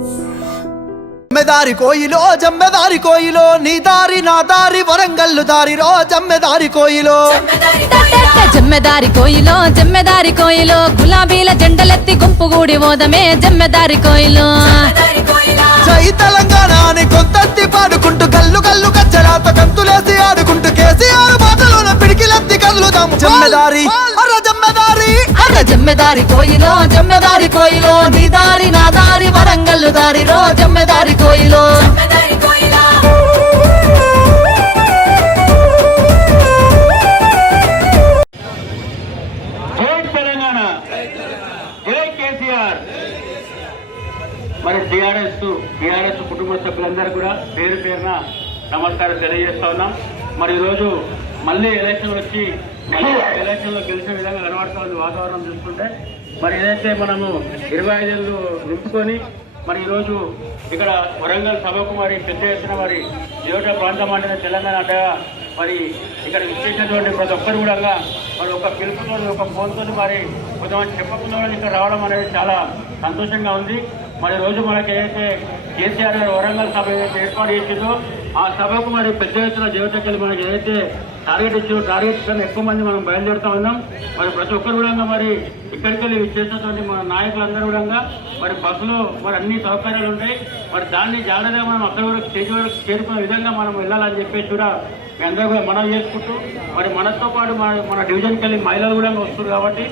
జమ్మెదారి కోయిలో జమ్మెదారి కోయిలో నీ దారి నా దారి వరంగల్లు దారిలో జమ్మెదారి కోయిలో జమ్మెదారి కోయిలో జమ్మెదారి కోయిలో గులాబీల జెండలెత్తి గుంపుగూడి ఓదమే జమ్మెదారి కోయిలో జై తెలంగాణ అని కొంతెత్తి పాడుకుంటూ గల్లు గల్లు కచ్చరాత కంతులేసి ఆడుకుంటూ కేసీఆర్ మాటలోన పిడికిలెత్తి కదులుదాము జమ్మెదారి అర జమ్మెదారి అర జమ్మెదారి కోయిలో జమ్మెదారి కోయిలో నీ దారి నా దారి వరంగల్లు దారిలో జమ్మెదారి కోయిలో జై తెలంగాణ జై కేసీఆర్. మరి టీఆర్ఎస్ కుటుంబ సభ్యులందరూ కూడా పేరు పేరున నమస్కారం తెలియజేస్తా ఉన్నాం. మరి ఈరోజు మళ్ళీ ఎలక్షన్ వచ్చి మళ్ళీ ఎలక్షన్లో గెలిచిన విధంగా కనబడుతుంది వాతావరణం చూస్తుంటే. మరి ఏదైతే మనము 25 ఏళ్ళు నింపుకొని మరి ఈరోజు ఇక్కడ వరంగల్ సభకు మరి పెద్ద ఎత్తున మరి యువత ప్రాంతం అంటే తెలంగాణ అంటే మరి ఇక్కడ విచ్చేసినటువంటి ప్రతి ఒక్కరు కూడా మరి ఒక పిలుపుతో ఒక ఫోన్తో మరి కొంతమంది చెప్పకుండా ఇక్కడ రావడం అనేది చాలా సంతోషంగా ఉంది. మరి రోజు మనకి ఏదైతే కేసీఆర్ గారు వరంగల్ సభ ఏదైతే ఏర్పాటు చేసిందో ఆ సభకు మరి పెద్ద ఎత్తున యువతకి మనకి ఏదైతే టార్గెట్ ఇచ్చిందో టార్గెట్ కన్నా ఎక్కువ మంది మనం బయలుదేరుతా ఉన్నాం. మరి ప్రతి ఒక్కరు కూడా మరి ఇక్కడికి వెళ్ళి చేసినటువంటి మన నాయకులందరూ కూడా మరి బస్సులో మరి అన్ని సౌకర్యాలు ఉంటాయి. మరి దాన్ని జాగ్రత్తగా మనం అక్కడి వరకు స్టేజ్ వరకు చేరుకునే విధంగా మనం వెళ్ళాలని చెప్పేసి కూడా మీ అందరూ కూడా మనం చేసుకుంటూ మరి మనతో పాటు మన డివిజన్కి వెళ్ళి మహిళలు కూడా వస్తారు కాబట్టి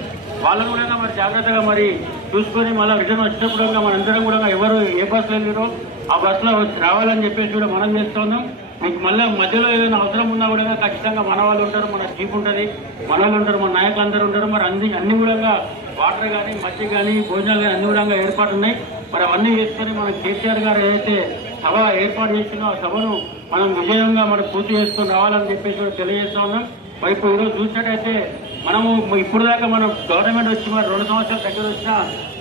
వాళ్ళను కూడా మరి జాగ్రత్తగా మరి చూసుకొని మళ్ళీ రిటర్న్ వచ్చినప్పుడు మనందరం కూడా ఎవరు ఏ బస్సులో వెళ్ళారో ఆ బస్సులో రావాలని చెప్పేసి కూడా మనం చేస్తున్నాం. మీకు మళ్ళీ మధ్యలో ఏదైనా అవసరం ఉన్నా కూడా ఖచ్చితంగా మన వాళ్ళు ఉంటారు, మన చీఫ్ ఉంటుంది, మన వాళ్ళు ఉంటారు, మన నాయకులు అందరూ ఉంటారు. మరి అన్ని కూడా వాటర్ కానీ మజ్జిగ కానీ భోజనాలు కానీ అన్ని కూడా ఏర్పాటు ఉన్నాయి. మరి అవన్నీ చేసుకొని మన కేసీఆర్ గారు ఏదైతే సభ ఏర్పాటు చేసినో ఆ సభను మనం విజయంగా మనం పూర్తి చేసుకొని రావాలని చెప్పేసి కూడా తెలియజేస్తా ఉన్నాం. మరి ఇప్పుడు ఈరోజు చూసినట్టయితే మనము ఇప్పుడు దాకా మనం గవర్నమెంట్ వచ్చి మరి 2 సంవత్సరాల దగ్గర వచ్చినా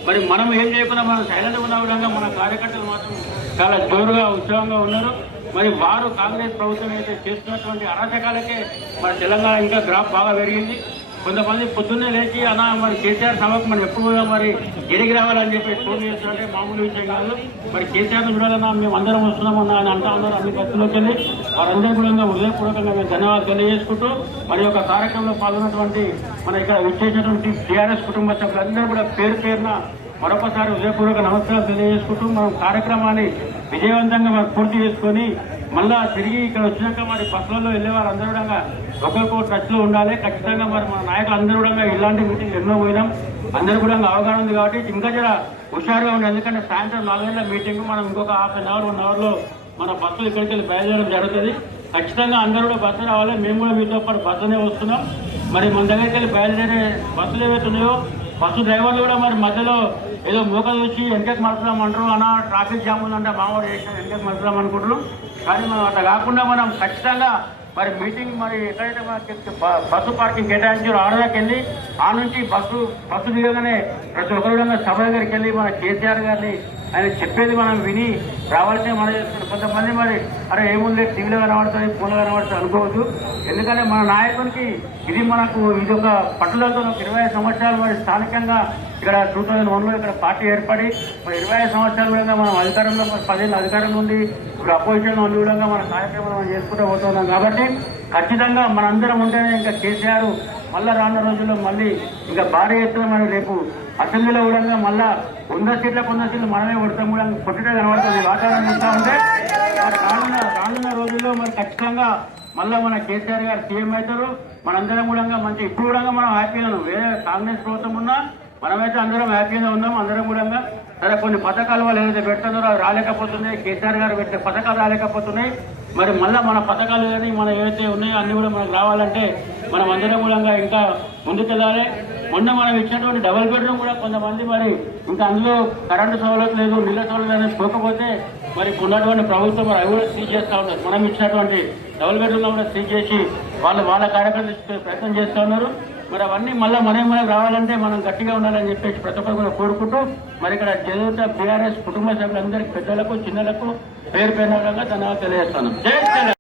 మరి మనం ఏం చేయకుండా మనం సైలెంట్గా ఉన్న విధంగా మన కార్యకర్తలు మాత్రం చాలా జోరుగా ఉత్సాహంగా ఉన్నారు. మరి వారు కాంగ్రెస్ ప్రభుత్వం అయితే చేస్తున్నటువంటి అరాచకాలకే మన తెలంగాణ ఇంకా గ్రాఫ్ బాగా పెరిగింది. కొంతమంది పొద్దున్నే లేచి అన్న మరి కేసీఆర్ సభకు మనం ఎప్పుడు మరి ఎడిగి రావాలని చెప్పి ఫోన్ చేస్తుంటే మామూలు విషయం కాదు. మరి కేసీఆర్ను చూడాలన్నా మేము అందరం వస్తున్నామన్నా అని అంటా ఉన్నారు. అన్ని బస్సులోకి వెళ్ళి వారందరూ కూడా హృదయపూర్వకంగా మేము ధన్యవాదాలు తెలియజేసుకుంటూ మరి ఒక కార్యక్రమంలో పాల్గొన్నటువంటి మన ఇక్కడ విచ్చేసినటువంటి టీఆర్ఎస్ కుటుంబ సభ్యులందరూ కూడా పేరు పేరున మరొకసారి హృదయపూర్వక నమస్కారాలు తెలియజేసుకుంటూ మనం కార్యక్రమాన్ని విజయవంతంగా మనం పూర్తి చేసుకొని మళ్ళా తిరిగి ఇక్కడ వచ్చినాక మరి బస్సులలో వెళ్ళే వారు అందరూ కూడా ఒకరికొక టచ్లో ఉండాలి. ఖచ్చితంగా మరి మన నాయకులు అందరూ కూడా ఇలాంటి మీటింగ్ ఎన్నో పోయినాం, అందరూ కూడా అవగాహన ఉంది కాబట్టి ఇంకా జర హుషారుగా ఉంది. ఎందుకంటే సాయంత్రం 4 గంటల మీటింగ్ మనం ఇంకొక హాఫ్ అన్ అవర్ 1 అవర్లో మన బస్సులు ఇక్కడికి వెళ్ళి బయలుదేరడం జరుగుతుంది. ఖచ్చితంగా అందరూ కూడా బస్సు రావాలి. మేము కూడా మీతో పాటు బస్సునే వస్తున్నాం. మరి మన దగ్గరికి వెళ్ళి బయలుదేరే బస్సులు ఏవైతే ఉన్నాయో బస్సు డ్రైవర్లు కూడా మరి మధ్యలో ఏదో మోకలు వచ్చి వెనకకి మలుపుదాం అంటారు, అన్న ట్రాఫిక్ జామ్ ఉందంటే మామూలు చేసిన వెనకకి మలుపుదాం అనుకుంటారు. కానీ మనం అట్లా కాకుండా మనం ఖచ్చితంగా మరి మీటింగ్ మరి ఎక్కడైతే మనకి బస్సు పార్కింగ్ కేటాయించారో ఆడదాకి వెళ్ళి ఆ నుంచి బస్సు దిగగానే ప్రతి ఒక్కరు సభ దగ్గరికి వెళ్ళి మన కేసీఆర్ గారిని ఆయన చెప్పేది మనం విని రావాల్సిన మనం చేస్తున్నాం. కొంతమంది మరి అరే ఏముంది టీవీలో కనబడుతుంది ఫోన్లో కనబడుతుంది అనుకోవద్దు. ఎందుకంటే మన నాయకునికి ఇది ఒక పట్టుదలతో 25 సంవత్సరాలు మరి స్థానికంగా ఇక్కడ 2001లో ఇక్కడ పార్టీ ఏర్పడి మరి 25 సంవత్సరాల విధంగా మనం అధికారంలో 10 ఏళ్ళ అధికారం నుండి ఇప్పుడు అపోజిషన్ ఉండి విధంగా మన కార్యక్రమం మనం చేసుకుంటూ పోతున్నాం. కాబట్టి ఖచ్చితంగా మనందరం ఉంటేనే ఇంకా కేసీఆర్ మళ్ళీ రానున్న రోజుల్లో మళ్ళీ ఇంకా భారీ ఎత్తున మనం రేపు అసెంబ్లీలో కూడా మళ్ళా 100 సీట్లకు 100 సీట్లు మనమే కొడతాం కూడా కొట్టడే కనబడుతుంది. వాతావరణం చూస్తూ ఉంటే రానున్న రోజుల్లో మరి ఖచ్చితంగా మళ్ళీ మన కేసీఆర్ గారు సీఎం అవుతారు. మనందరం కూడా మంచి ఇప్పుడు కూడా మనం హ్యాపీగా ఉన్నాం. వేరే కాంగ్రెస్ ప్రభుత్వం ఉన్నా మనమైతే అందరం హ్యాపీగా ఉన్నాం. అందరం కూడా సరే కొన్ని పథకాలు వాళ్ళు ఏదైతే పెడుతున్నారో అవి రాలేకపోతున్నాయి, కేసీఆర్ గారు పెట్టే పథకాలు రాలేకపోతున్నాయి. మరి మళ్ళీ మన పథకాలు కానీ మనం ఏవైతే ఉన్నాయో అన్ని కూడా మనకు రావాలంటే మనం అందరం కూడా ఇంకా ముందుకెళ్ళాలి. మొన్న మనం ఇచ్చినటువంటి డబుల్ బెడ్రూమ్ కూడా కొంతమంది మరి ఇంకా అందులో కరెంటు సౌలభ్యం లేదు, నీళ్ళ సౌలభ్యం అనేది పోకపోతే మరి ఉన్నటువంటి ప్రభుత్వం మరి అవి కూడా సీజ్ చేస్తూ ఉంటారు. మనం ఇచ్చినటువంటి డబుల్ బెడ్రూమ్లో కూడా సీజ్ చేసి వాళ్ళ కార్యక్రమాలు ప్రయత్నం చేస్తూ ఉన్నారు. మరి అవన్నీ మళ్ళీ మనకు రావాలంటే మనం గట్టిగా ఉండాలని చెప్పేసి ప్రతి ఒక్కరు కూడా కోరుకుంటూ మరి ఇక్కడ జరుగుతా టీఆర్ఎస్ కుటుంబ సభ్యులందరికీ పెద్దలకు చిన్నలకు పేరు ధన్యవాదాలు తెలియజేస్తాను. జై